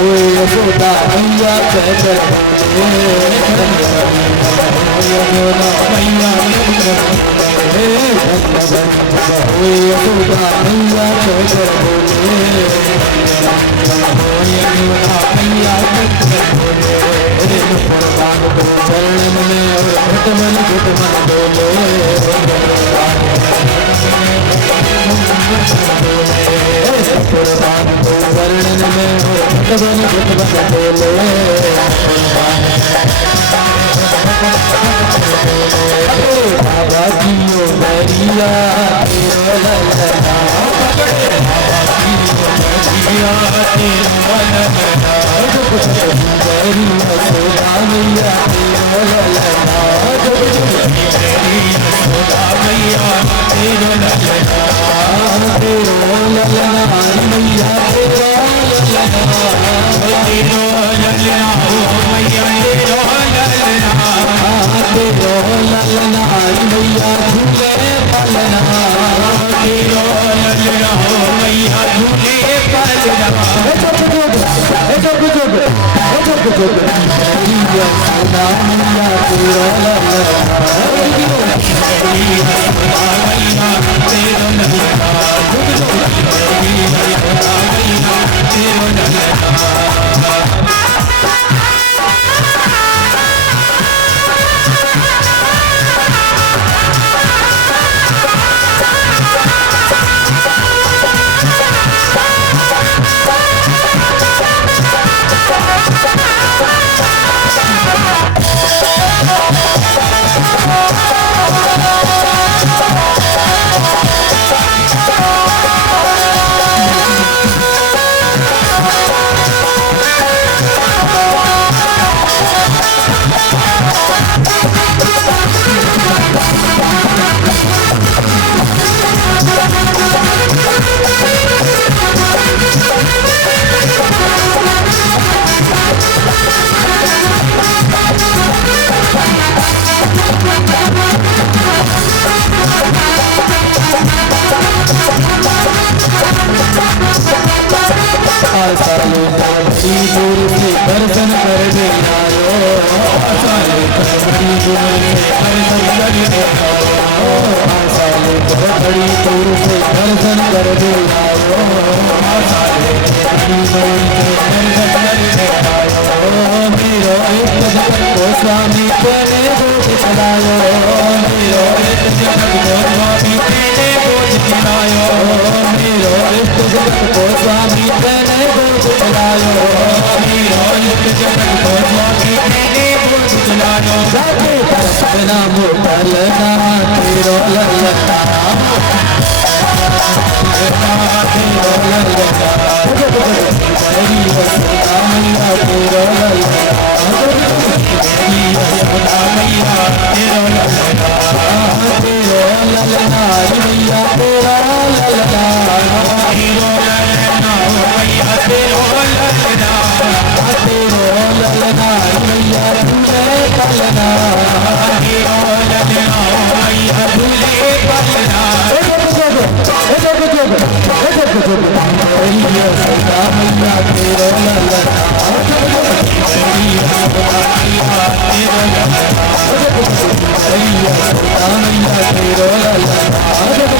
हो यशोदा मैया कहकर यमुना मैया हो यशोदा मैया कहकर यमुना मैया कुर्बान को चरण में और घुटमन घुटमन बोले कुर्बान को चरण में और घुटमन घुटमन बोले बाबा जी ओ मैया तेरो ललना बाबा जी ओ मैया तेरो ललना मेरी यशोदा मैया तेरो ललना मेरी यशोदा मैया तेरो ललना तेरो ललना मैया तेरो ललना तेरो ललना मैया तेरो ललना तेरो ललना मैया झूले पलना तेरो ललना मैया झूले पलना यशोदा मैया तेरो ललना यशोदा मैया तेरो ललना यशोदा मैया तेरो ललना दर्शन कर दे आयो साले बड़ी दूर से दर्शन कर दे आयो साले बड़ी दूर से दर्शन कर दे आयो साले बड़ी दूर से दर्शन कर दे आयो मेरो एक जगत को स्वामी तेरे बोझ चलायो मेरो एक जगत को स्वामी तेरे बोझ चलायो मेरो एक जगत को स्वामी तेरे बोझ चलायो जगत को स्वामी तेरे बोझ चलायो जाके तरसना मोटलना तेरो ललना तेरो ललना मेरी यशोदा मैया तेरो ललना मेरी यशोदा मैया तेरो ललना तेरो ललना मैया तेरो ललना तेरो ललना मैया तेरो ललना तेरो ललना मैया झूले पलना तेरो ललना मैया झूले पलना मेरी यशोदा मैया तेरो ललना मेरी यशोदा मैया तेरो ललना मेरी यशोदा मैया तेरो ललना मेरी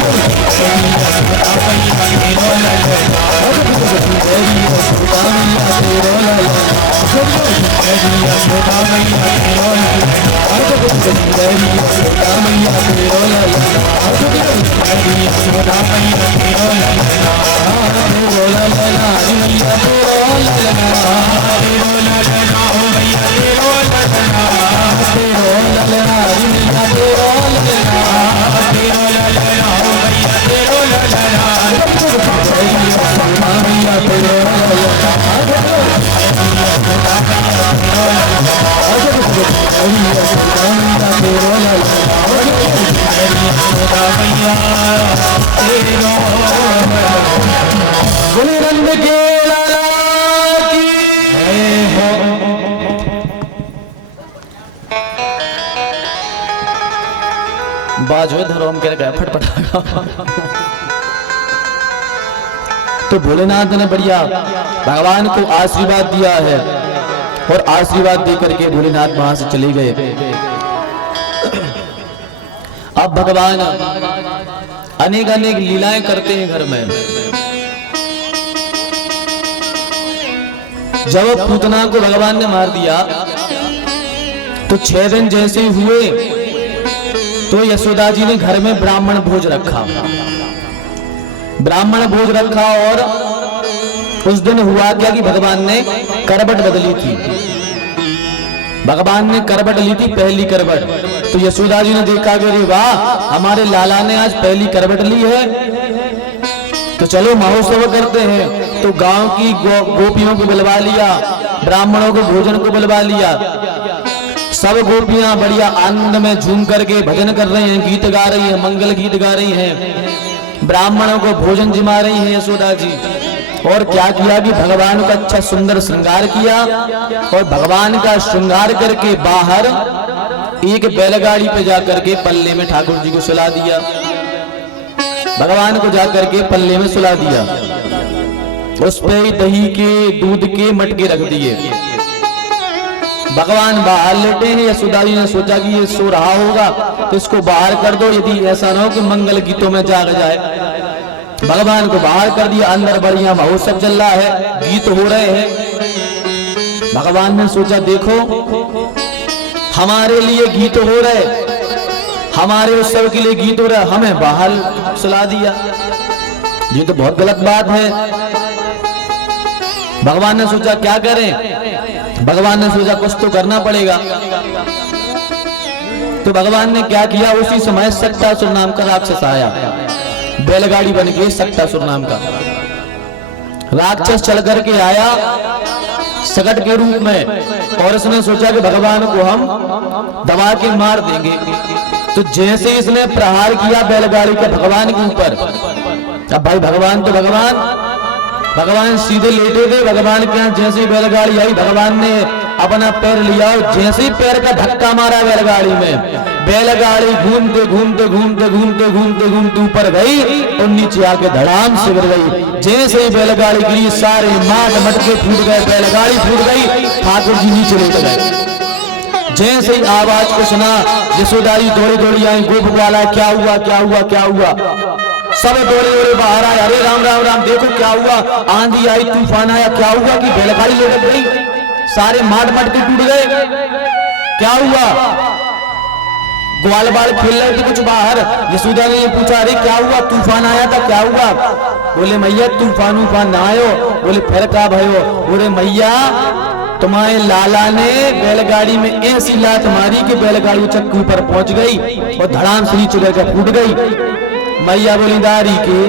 यशोदा मैया तेरो ललना मेरी यशोदा मैया तेरो ललना मेरी यशोदा मैया तेरो ललना मेरी यशोदा मैया तेरो ललना मेरी यशोदा मैया तेरो ललना तेरो ललना मैया तेरो ललना तेरो ललना मैया तेरो ललना तेरो ललना मैया तेरो ललना तेरो ललना मैया तेरो ललना मेरी यशोदा मैया तेरो ललना गुणनंद के लाला की बाजू धरो हम कह गए फटफटा तो भोलेनाथ ने बढ़िया भगवान को आशीर्वाद दिया है और आशीर्वाद देकर के भोलेनाथ वहां से चले गए। अब भगवान अनेक अनेक लीलाएं करते हैं घर में। जब पूतना को भगवान ने मार दिया तो 6 दिन जैसे हुए तो यशोदा जी ने घर में ब्राह्मण भोज रखा। ब्राह्मण भोज रखा और उस दिन हुआ क्या कि भगवान ने करवट बदली थी। भगवान ने करवट ली थी, पहली करवट। तो यशोदा जी ने देखा कि अरे वाह, हमारे लाला ने आज पहली करवट ली है, तो चलो महोत्सव करते हैं। तो गांव की गोपियों को बुलवा लिया, ब्राह्मणों को भोजन को बुलवा लिया। सब गोपियां बढ़िया आनंद में झूम करके भजन कर रही हैं, गीत गा रही हैं, मंगल गीत गा रही हैं। ब्राह्मणों को भोजन जिमा रही हैं यशोदा जी। और क्या किया कि भगवान का अच्छा सुंदर श्रृंगार किया और भगवान का श्रृंगार करके बाहर एक बैलगाड़ी पे जाकर के पल्ले में ठाकुर जी को सुला दिया। भगवान को जाकर के पल्ले में सुला दिया। उस पे दही के दूध के मटके रख दिए। भगवान बाहर लेटे हैं। यशोदा जी ने सोचा कि ये सो रहा होगा तो इसको बाहर कर दो, यदि ऐसा ना हो कि मंगल गीतों में जाग जाए। भगवान को बाहर कर दिया। अंदर बढ़िया महोत्सव चल रहा है, गीत हो रहे हैं। भगवान ने सोचा देखो हमारे लिए गीत हो रहे, हमारे उत्सव के लिए गीत हो रहा है, हमें बाहर सुला दिया, ये तो बहुत गलत बात है। भगवान ने सोचा क्या करें। भगवान ने सोचा कुछ तो करना पड़ेगा। तो भगवान ने क्या किया, उसी समय सक्तासुर नाम का राक्षस आया। बैलगाड़ी बन के सक्तासुर नाम का राक्षस चल करके आया सकट के रूप में। और इसने सोचा कि भगवान को हम दबा के मार देंगे। तो जैसे इसने प्रहार किया बैलगाड़ी के भगवान के ऊपर, अब भाई भगवान तो भगवान सीधे लेटे थे। भगवान के यहाँ जैसे बैलगाड़ी आई, भगवान ने अपना पैर लिया और जैसे ही पैर का धक्का मारा बैलगाड़ी में, बैलगाड़ी घूमते घूमते घूमते घूमते घूमते घूमते ऊपर गई और नीचे आके धड़ाम से गिर गई। जैसे ही बैलगाड़ी गिरी सारे माट मटके फूट गए, बैलगाड़ी फूट गई, ठाकुर जी नीचे लेट गए। जैसे ही आवाज को सुना यशोदा जी दौड़ी दौड़ी आई, गोप वाला क्या हुआ क्या हुआ क्या हुआ। सब दौड़े दौड़े बाहर आए, अरे राम राम राम, देखो क्या हुआ, आंधी आई तूफान आया, क्या हुआ कि बैलगाड़ी लटक गई, सारे माट मटके टूट गए, क्या हुआ। ग्वाल बाल खेल रहे थे कुछ बाहर। यशोदा ने पूछा अरे क्या हुआ, तूफान आया था, क्या हुआ। बोले मैया तूफान ना आयो। बोले फिर क्या भयो। बोले मैया तुम्हारे लाला ने बैलगाड़ी में ऐसी लात मारी कि बैलगाड़ी चक्कू पर पहुंच गई और धड़ाम से नीचे लेकर फूट गई। मैया बोली दारी के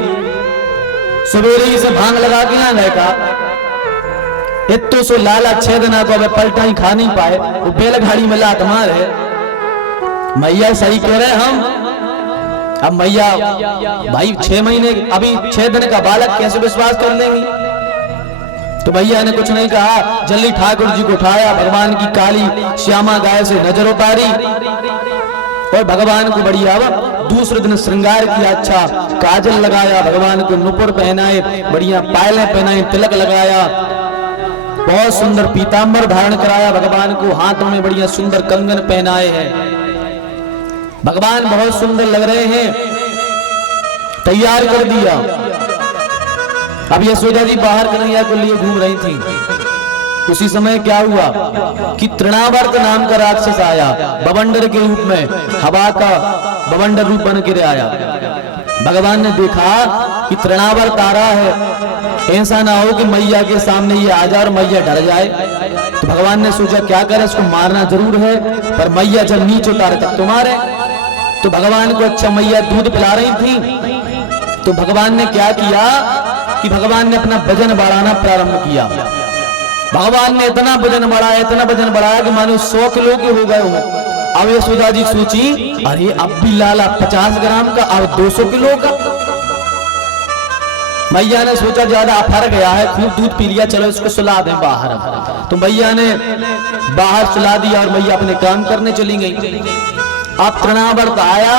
सवेरे ही से भांग लगा के ना गए का, इतो सो लाला 6 दिन को अब पलटा ही खा नहीं पाए, वो बैलगाड़ी में लात मारे। मैया सही कह रहे हम। अब मैया भाई 6 महीने अभी 6 दिन का बालक कैसे विश्वास कर लेंगी। तो भैया ने कुछ नहीं कहा, जल्दी ठाकुर जी को उठाया, भगवान की काली श्यामा गाय से नजर उतारी और भगवान को बढ़िया दूसरे दिन श्रृंगार किया। अच्छा काजल लगाया, भगवान को नुपुर पहनाए, बढ़िया पायलें पहनाई, तिलक लगाया, बहुत सुंदर पीतांबर धारण कराया भगवान को, हाथों में बढ़िया सुंदर कंगन पहनाए हैं। भगवान बहुत सुंदर लग रहे हैं, तैयार कर दिया। अब यशोदा जी बाहर कन्हैया को लिए घूम रही थी। उसी समय क्या हुआ कि तृणावर्त नाम का राक्षस आया बवंडर के रूप में, हवा का बवंडर रूप बन के आया। भगवान ने देखा कि तृणावर्त आ रहा है, ऐसा ना हो कि मैया के सामने ये आ जाए और मैया डर जाए। तो भगवान ने सोचा क्या करे, इसको मारना जरूर है, पर मैया जब नीचे उतारे तब तो मारे। तो भगवान को अच्छा मैया दूध पिला रही थी। तो भगवान ने क्या किया कि भगवान ने अपना वजन बढ़ाना प्रारंभ किया। भगवान ने इतना वजन बढ़ाया कि मानो 100 किलो के हो गए हो। अब यशोदा जी सोची अरे अब भी लाला 50 ग्राम का, अब 200 किलो का। मैया ने सोचा ज्यादा अफर गया है, खूब दूध पी लिया, चलो इसको सुला दें बाहर। तो मैया ने बाहर सुला दिया और मैया अपने काम करने चली गई। अब तृणावर्त आया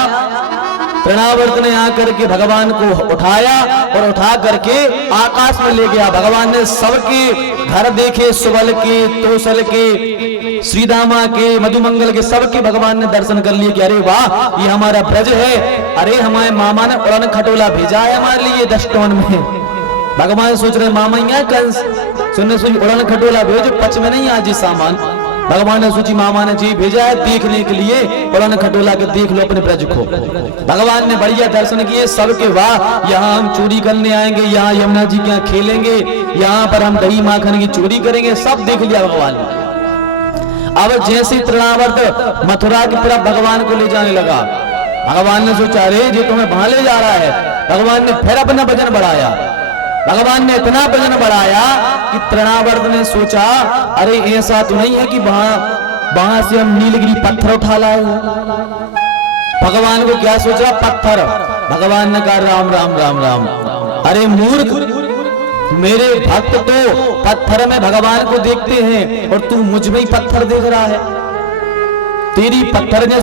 तृणावर्त ने आकर के भगवान को उठाया और उठा करके आकाश में ले गया। भगवान ने सबके घर देखे, सुबल के, तोसल के, श्रीदामा के, मधुमंगल के, सबके भगवान ने दर्शन कर लिए कि अरे वाह ये हमारा ब्रज है। अरे हमारे मामा ने उड़न खटोला भेजा है हमारे लिए 10 टन में। भगवान सोच रहे मामा यहाँ कंस सुनने सोची उड़न खटोला भेजो, पच में नहीं आज सामान। भगवान ने सोची मामा ने जी भेजा है देखने के लिए, उड़न खटोला के देख लो अपने ब्रज को। भगवान ने बढ़िया दर्शन किए सबके, वाह यहाँ हम चोरी करने आएंगे, यहाँ यमुना जी के यहाँ खेलेंगे, यहाँ पर हम दही माखन की चोरी करेंगे, सब देख लिया भगवान ने। अब जैसे तृणावर्त मथुरा की तरफ भगवान को ले जाने लगा, भगवान ने सोचा अरे ये तुम्हें वहां ले जा रहा है। भगवान ने फिर अपना वजन बढ़ाया। भगवान ने इतना वजन बढ़ाया कि तृणावर्त ने सोचा अरे ऐसा तो नहीं है कि वहां से हम नीलगिरी पत्थर उठा लाए। भगवान को क्या सोचा, पत्थर। भगवान ने कहा राम राम राम राम, अरे मूर्ख, मेरे भक्त तो पत्थर में भगवान को देखते हैं और तू मुझ में ही पत्थर देख रहा है। तेरी पत्थर ने